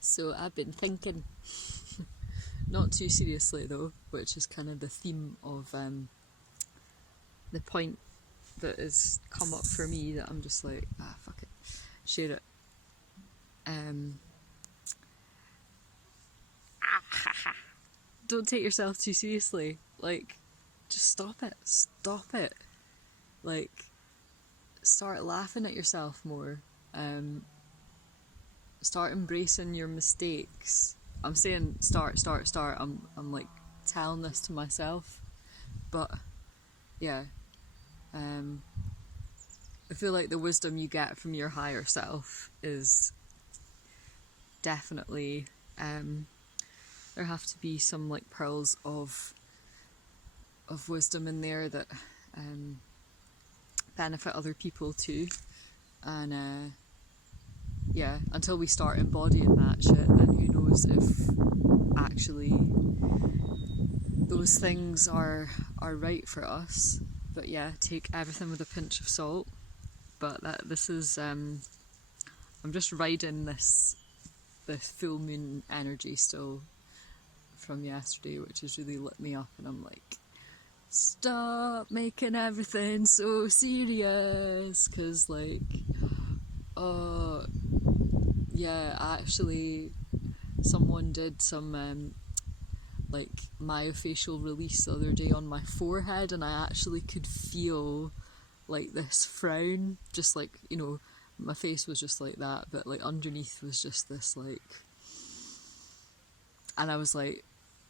So I've been thinking, not too seriously though, which is kind of the theme of the point that has come up for me, that I'm just like, fuck it, share it. Don't take yourself too seriously. Like, just stop it. Stop it. Like, start laughing at yourself more. Start embracing your mistakes. I'm saying start. I'm like telling this to myself, but yeah. I feel like the wisdom you get from your higher self is definitely there have to be some like pearls of wisdom in there that benefit other people too, and yeah, until we start embodying that shit, then who knows if actually those things are right for us. But yeah, take everything with a pinch of salt. But this is I'm just riding this full moon energy still from yesterday, which has really lit me up, and I'm like, stop making everything so serious, because like, yeah, actually someone did some like myofascial release the other day on my forehead, and I actually could feel like this frown, just like, you know, my face was just like that, but like underneath was just this like, and I was like,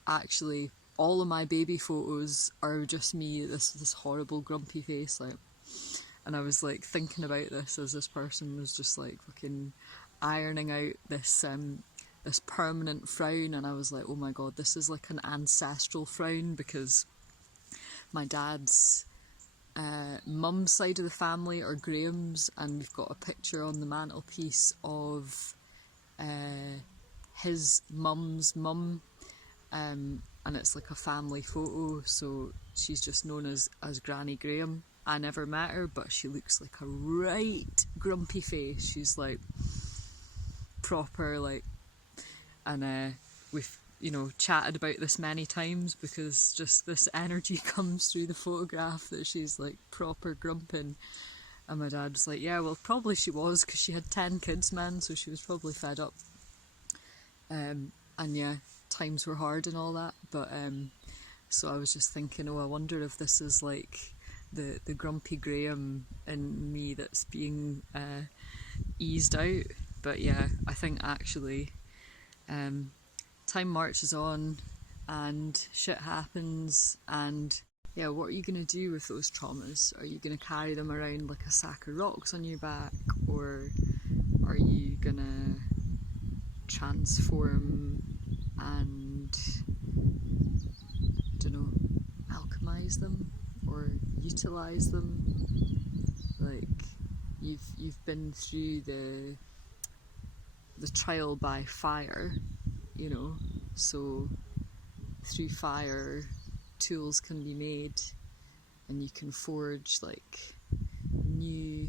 actually all of my baby photos are just me, this horrible grumpy face, like. And I was like thinking about this as this person was just like fucking ironing out this this permanent frown, and I was like, oh my god, this is like an ancestral frown, because my dad's mum's side of the family are Grahams, and we've got a picture on the mantelpiece of his mum's mum, and it's like a family photo, so she's just known as Granny Graham. I never met her, but she looks like a right grumpy face. She's like proper like, and we've, you know, chatted about this many times, because just this energy comes through the photograph that she's like proper grumping. And my dad was like, yeah, well probably she was, because she had 10 kids, man, so she was probably fed up. And yeah, times were hard and all that, but so I was just thinking, oh, I wonder if this is like the grumpy Graham in me that's being eased out. But yeah, I think actually time marches on and shit happens, and yeah, what are you going to do with those traumas? Are you going to carry them around like a sack of rocks on your back, or are you going to transform and, I don't know, alchemize them or utilize them? Like, you've been through the trial by fire, you know, so through fire tools can be made, and you can forge like new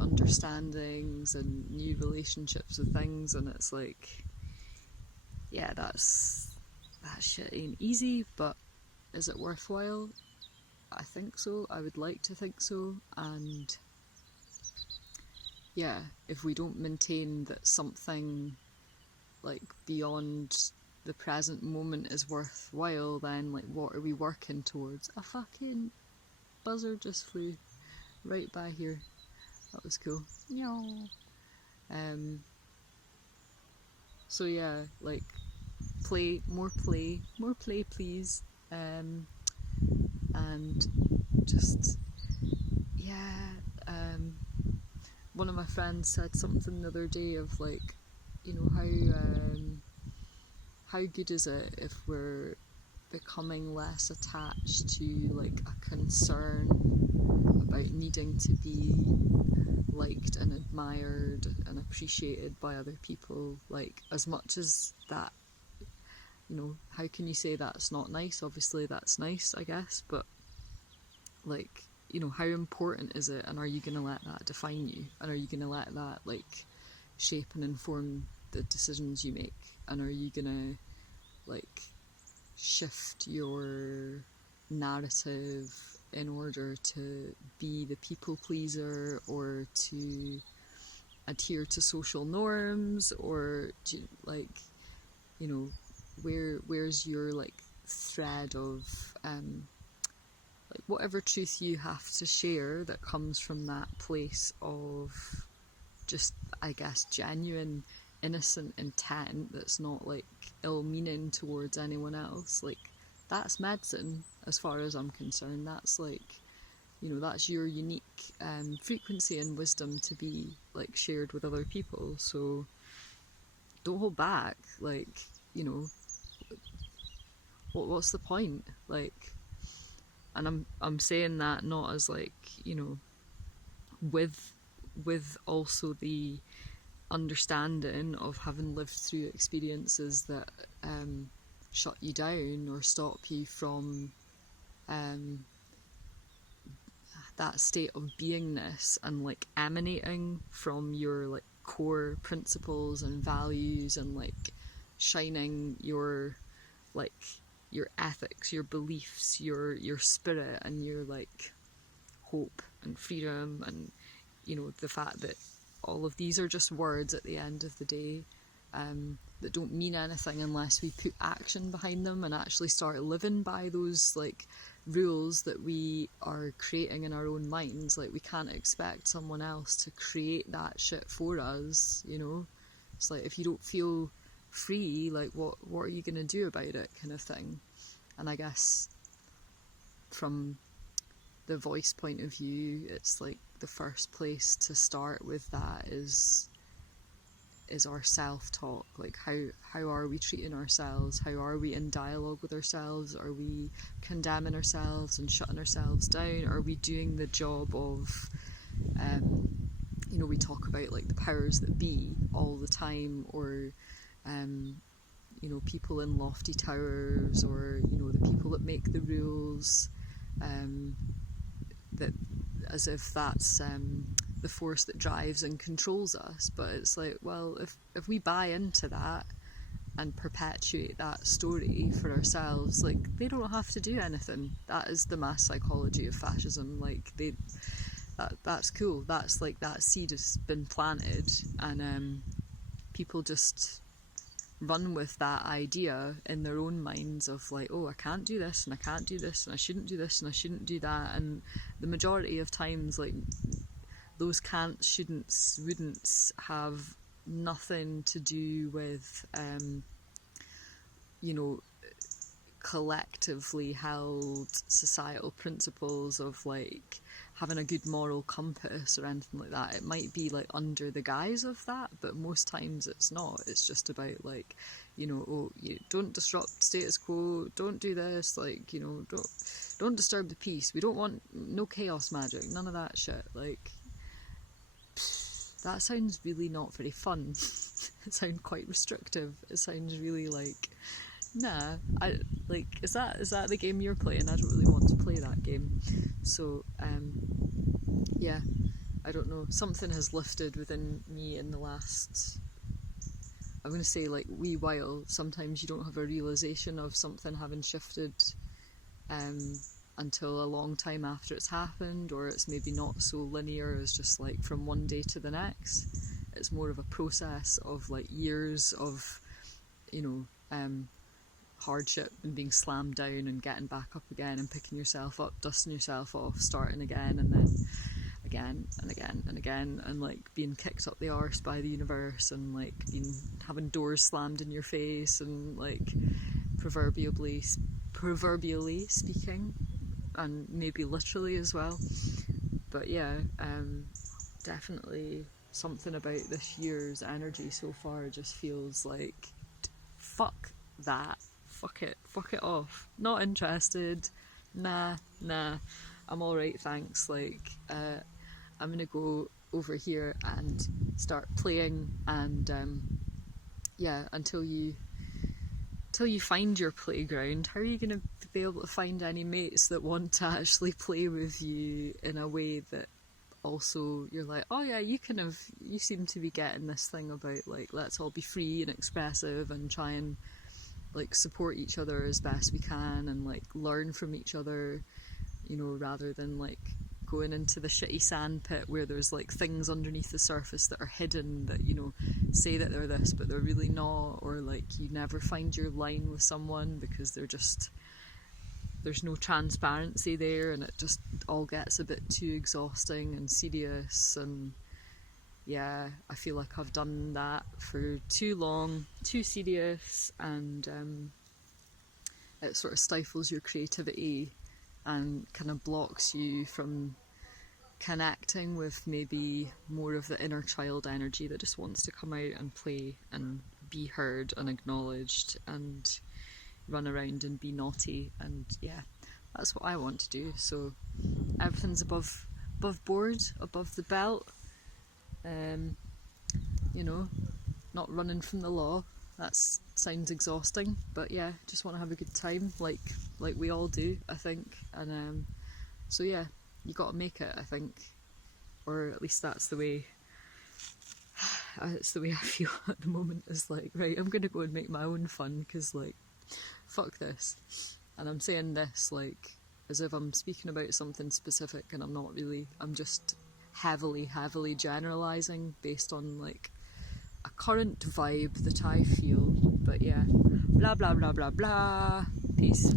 understandings and new relationships with things, and it's like, yeah, that shit ain't easy, but is it worthwhile? I think so. I would like to think so. And yeah, if we don't maintain that something like beyond the present moment is worthwhile, then like, what are we working towards? A fucking buzzard just flew right by here. That was cool. So yeah, like, more play please, and just, yeah, one of my friends said something the other day of like, you know, how good is it if we're becoming less attached to like a concern about needing to be liked and admired and appreciated by other people. Like, as much as that, you know, how can you say that's not nice? Obviously that's nice, I guess, but like, you know, how important is it, and are you going to let that define you, and are you going to let that like shape and inform the decisions you make, and are you gonna like shift your narrative in order to be the people pleaser, or to adhere to social norms, or do you, like, you know, where's your like thread of like whatever truth you have to share that comes from that place of just, I guess, genuine innocent intent that's not like ill-meaning towards anyone else. Like, that's medicine as far as I'm concerned. That's like, you know, that's your unique frequency and wisdom to be like shared with other people. So don't hold back. Like, you know, what's the point? Like, and I'm saying that not as like, you know, with also the understanding of having lived through experiences that shut you down or stop you from that state of beingness and like emanating from your like core principles and values, and like shining your like your ethics, your beliefs, your spirit, and your like hope and freedom, and you know, the fact that all of these are just words at the end of the day, that don't mean anything unless we put action behind them and actually start living by those like rules that we are creating in our own minds. Like, we can't expect someone else to create that shit for us, you know. It's like, if you don't feel free, like what are you gonna do about it, kind of thing. And I guess from the voice point of view, it's like the first place to start with that is our self-talk. Like, how are we treating ourselves? How are we in dialogue with ourselves? Are we condemning ourselves and shutting ourselves down? Are we doing the job of you know, we talk about like the powers that be all the time, or you know, people in lofty towers, or you know, the people that make the rules, that as if that's the force that drives and controls us. But it's like, well, if we buy into that and perpetuate that story for ourselves, like, they don't have to do anything. That is the mass psychology of fascism. Like, that's cool. That's like, that seed has been planted, and people just run with that idea in their own minds of like, oh, I can't do this, and I can't do this, and I shouldn't do this, and I shouldn't do that. And the majority of times, like, those can'ts, shouldn'ts, wouldn'ts have nothing to do with you know, collectively held societal principles of like having a good moral compass or anything like that. It might be like under the guise of that, but most times it's not. It's just about like, you know, oh, you don't disrupt status quo, don't do this, like, you know, don't disturb the peace, we don't want no chaos magic, none of that shit. Like, that sounds really not very fun. It sounds quite restrictive. It sounds really like, nah, I like, is that the game you're playing? I don't really want to play that game. So yeah, I don't know, something has lifted within me in the last, I'm going to say, like, wee while. Sometimes you don't have a realization of something having shifted until a long time after it's happened, or it's maybe not so linear as just like from one day to the next. It's more of a process of like years of, you know, hardship and being slammed down and getting back up again and picking yourself up, dusting yourself off, starting again, and then again and again and again, and like being kicked up the arse by the universe, and like having doors slammed in your face, and like proverbially speaking, and maybe literally as well. But yeah, definitely something about this year's energy so far just feels like, fuck that, fuck it off, not interested, nah, I'm alright, thanks. Like, I'm gonna go over here and start playing, and yeah, until you find your playground, how are you gonna be able to find any mates that want to actually play with you in a way that also you're like, oh yeah, you seem to be getting this thing about like, let's all be free and expressive and try and like support each other as best we can and like learn from each other, you know, rather than like going into the shitty sand pit where there's like things underneath the surface that are hidden that, you know, say that they're this but they're really not, or like you never find your line with someone because there's no transparency there, and it just all gets a bit too exhausting and serious. And yeah, I feel like I've done that for too long, too serious, and it sort of stifles your creativity and kind of blocks you from connecting with maybe more of the inner child energy that just wants to come out and play and be heard and acknowledged and run around and be naughty. And yeah, that's what I want to do. So everything's above board, above the belt, you know, not running from the law. That sounds exhausting, but yeah, just want to have a good time, like we all do, I think. And so yeah, you got to make it, I think, or at least that's the way. It's the way I feel at the moment. Is like, right, I'm gonna go and make my own fun because like, fuck this. And I'm saying this like as if I'm speaking about something specific, and I'm not really. I'm just heavily generalising based on like a current vibe that I feel. But yeah, blah blah blah blah blah. Peace.